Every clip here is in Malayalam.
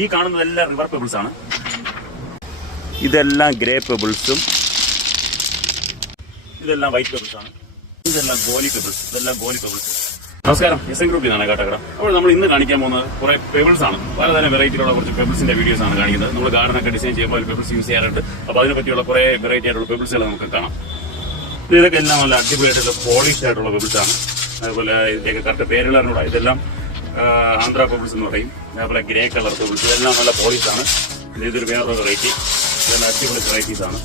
ഈ കാണുന്നതെല്ലാം റിവർ പെബിൾസ് ആണ്. ഇതെല്ലാം ഗ്രേ പെബിൾസും ഇതെല്ലാം വൈറ്റ് പെബിൾസ് ആണ്. ഇതെല്ലാം ഗോലി പെബിൾസ്. നമസ്കാരം, എസ് ഗ്രൂപ്പിൽ നിന്നാണ് കാട്ടാക്കട. അപ്പോൾ നമ്മൾ ഇന്ന് കാണിക്കാൻ പോകുന്നത് കുറെ പെബിൾസ് ആണ്. പലതരം വെറൈറ്റിയിലുള്ള കുറച്ച് പെബിൾസിന്റെ വീഡിയോസ് ആണ് കാണിക്കുന്നത്. നമ്മൾ ഗാർഡനൊക്കെ ഡിസൈൻ ചെയ്യുമ്പോൾ പെബിൾസ് യൂസ് ചെയ്യാറുണ്ട്. അപ്പോൾ അതിനെ പറ്റിയുള്ള കുറെ വെറൈറ്റി ആയിട്ടുള്ള പെബിൾസുകൾ നമുക്ക് കാണാം. ഇതൊക്കെ എല്ലാം നല്ല അടിപൊളിയായിട്ടുള്ള പോളിഷ് ആയിട്ടുള്ള പെബിൾസ് ആണ്. അതുപോലെ ഇതിന്റെയൊക്കെ കറക്റ്റ് പേരുകളാണ്. ഇതെല്ലാം ആന്ധ്ര പെബിൾസ് എന്ന് പറയും. അതേപോലെ ഗ്രേ കളർ പെബിൾസ്. ഇതെല്ലാം നല്ല പോളിഷ് ആണ്. ഇതൊരു വേറൊരു വെറൈറ്റി. ഇതെല്ലാം അടിപൊളി വെറൈറ്റീസ് ആണ്.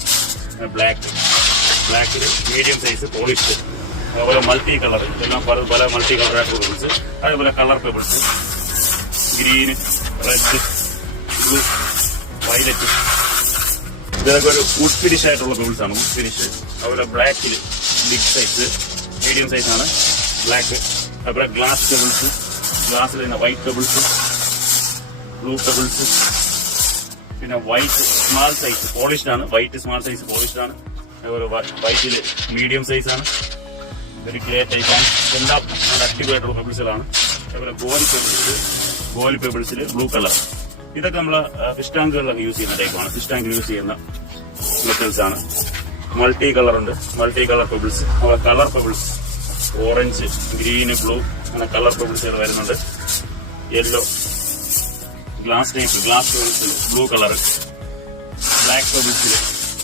ബ്ലാക്കിൽ മീഡിയം സൈസ് പോളിഷ്. അതുപോലെ മൾട്ടി കളർ. ഇതെല്ലാം പല മൾട്ടി കളർ ആയിട്ടുള്ള പെബിൾസ്. അതേപോലെ colour pebbles. Green, red, blue, violet. ഇതൊക്കെ ഒരു വുഡ് ഫിനിഷ് ആയിട്ടുള്ള പെബിൾസ് ആണ്. Would finish. അതുപോലെ ബ്ലാക്കിൽ ബിഗ് സൈസ്, മീഡിയം സൈസ് ആണ് ബ്ലാക്ക്. അതുപോലെ ഗ്ലാസ് പെബിൾസ്. ഗ്ലാസ്സിൽ തന്നെ വൈറ്റ് പെബിൾസ്, ബ്ലൂ പെബിൾസ്, പിന്നെ വൈറ്റ് സ്മാൾ സൈസ് പോളിഷ്ഡ് ആണ്. വൈറ്റ് സ്മാൾ സൈസ് പോളിഷ്ഡ് ആണ്. അതുപോലെ വൈറ്റിൽ മീഡിയം സൈസ് ആണ്. ഒരു ഗ്രേ ടൈപ്പ് ആണ്. എല്ലാം നല്ല അടിപൊളിയായിട്ടുള്ള പെബിൾസുകളാണ്. അതുപോലെ ഗോലി പെബിൾസിൽ ബ്ലൂ കളർ. ഇതൊക്കെ നമ്മൾ ഫിഷ് ടാങ്കുകളിലൊക്കെ യൂസ് ചെയ്യുന്ന ടൈപ്പാണ്. ഫിഷ് ടാങ്കിൽ യൂസ് ചെയ്യുന്ന മെറ്റൽസ് ആണ്. മൾട്ടി കളർ ഉണ്ട്. Multi colour pebbles. അതുപോലെ colour pebbles. Orange, green, blue അങ്ങനെ കളർ പെബിൾസുകൾ വരുന്നുണ്ട്. യെല്ലോ, ഗ്ലാസ് ടൈപ്പ് ഗ്ലാസ് പെബിൾസിൽ ബ്ലൂ കളർ.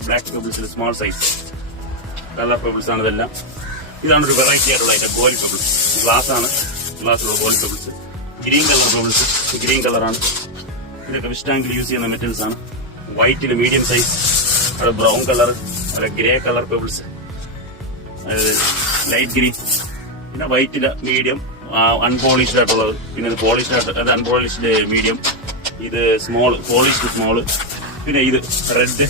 ബ്ലാക്ക് പെബിൾസിൽ സ്മോൾ സൈസ് കളർ പെബിൾസ് ആണ് ഇതെല്ലാം. ഇതാണ് ഒരു വെറൈറ്റി ആയിട്ടുള്ള ഐറ്റം ഗോലി പെബിൾസ്. ഗ്ലാസ് ആണ്. ഗ്ലാസ്സിലുള്ള ഗോലി pebbles. Green colour pebbles. Green കളറാണ്. ഇതൊക്കെ ഫിഷ് ടാങ്കിൽ യൂസ് ചെയ്യുന്ന മെറ്റൽസ് ആണ്. വൈറ്റിൽ മീഡിയം സൈസ്. അവിടെ ബ്രൗൺ കളർ, അവിടെ grey colour pebbles, light green. പിന്നെ വൈറ്റില് മീഡിയം അൺപോളിഷ്ഡ് ആയിട്ടുള്ളത്. പിന്നെ ഇത് പോളിഷ്ഡ് ആയിട്ട്, അത് അൺപോളിഷ്ഡ് മീഡിയം. ഇത് സ്മോൾ, പോളിഷ്ഡ് സ്മോൾ. പിന്നെ ഇത് റെഡ്.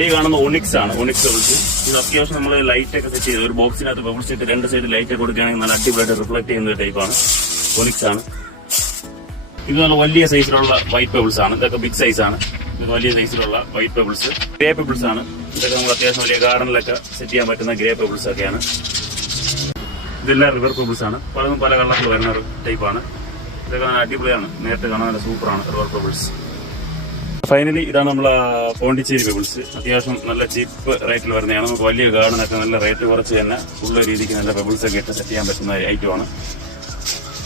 ഈ കാണുന്ന ഒണിക്സ് ആണ്. Onyx pebbles. ഇത് അത്യാവശ്യം നമ്മൾ ലൈറ്റ് ഒക്കെ സെറ്റ് ചെയ്ത് ഒരു ബോക്സിനകത്ത് പെബിൾസ് ഇട്ട് രണ്ട് സൈഡ് ലൈറ്റ് ഒക്കെ കൊടുക്കുകയാണെങ്കിൽ നല്ല അടിപൊളിയായിട്ട് റിഫ്ലക്ട് ചെയ്യുന്ന ടൈപ്പാണ്. ഒണിക്സ് ആണ്. ഇത് നല്ല വലിയ സൈസിലുള്ള വൈറ്റ് പെബിൾസ് ആണ്. ഇതൊക്കെ ബിഗ് സൈസ് ആണ്. ഇത് വലിയ സൈസിലുള്ള വൈറ്റ് പെബിൾസ്. ഗ്രേ പെബിൾസ് ആണ്. ഇതൊക്കെ നമുക്ക് അത്യാവശ്യം വലിയ ഗാർഡനിലൊക്കെ സെറ്റ് ചെയ്യാൻ പറ്റുന്ന ഗ്രേ പെബിൾസ് ഒക്കെയാണ്. ഇതെല്ലാം റിവർ പെബിൾസ് ആണ്. പലതും പല കളറിൽ വരുന്ന ടൈപ്പാണ്. ഇതൊക്കെ നല്ല അടിപൊളിയാണ്. നേരത്തെ കാണാൻ നല്ല സൂപ്പറാണ് റിവർ പെബിൾസ്. ഫൈനലി ഇതാണ് നമ്മളെ പോണ്ടിച്ചേരി പെബിൾസ്. അത്യാവശ്യം നല്ല ചീപ്പ് റേറ്റിൽ വരുന്നതാണ്. നമുക്ക് വലിയ ഗാർഡനൊക്കെ നല്ല റേറ്റ് കുറച്ച് തന്നെ ഉള്ള രീതിക്ക് നല്ല പെബിൾസ് ഒക്കെ ഇട്ട് സെറ്റ് ചെയ്യാൻ പറ്റുന്ന ഐറ്റമാണ്.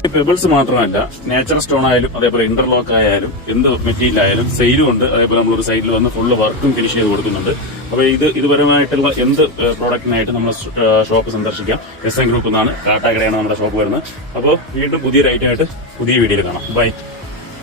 ഈ പെബിൾസ് മാത്രമല്ല, നേച്ചർ സ്റ്റോൺ ആയാലും അതേപോലെ ഇന്റർലോക്ക് ആയാലും എന്ത് മെറ്റീരിയൽ ആയാലും സെയിലും ഉണ്ട്. അതേപോലെ നമ്മളൊരു സൈഡിൽ വന്ന് ഫുള്ള് വർക്കും ഫിനിഷ് ചെയ്ത് കൊടുക്കുന്നുണ്ട്. അപ്പോൾ ഇതുപരമായിട്ടുള്ള എന്ത് പ്രോഡക്റ്റിനായിട്ട് നമ്മൾ ഷോപ്പ് സന്ദർശിക്കാം. എസ് എൻ ഗ്രൂപ്പ് എന്നാണ്, കാട്ടാക്കടയാണ് നമ്മുടെ ഷോപ്പ് വരുന്നത്. അപ്പോൾ വീണ്ടും പുതിയൊരു ഐറ്റമായിട്ട് പുതിയ വീഡിയോയിൽ കാണാം. ബൈ.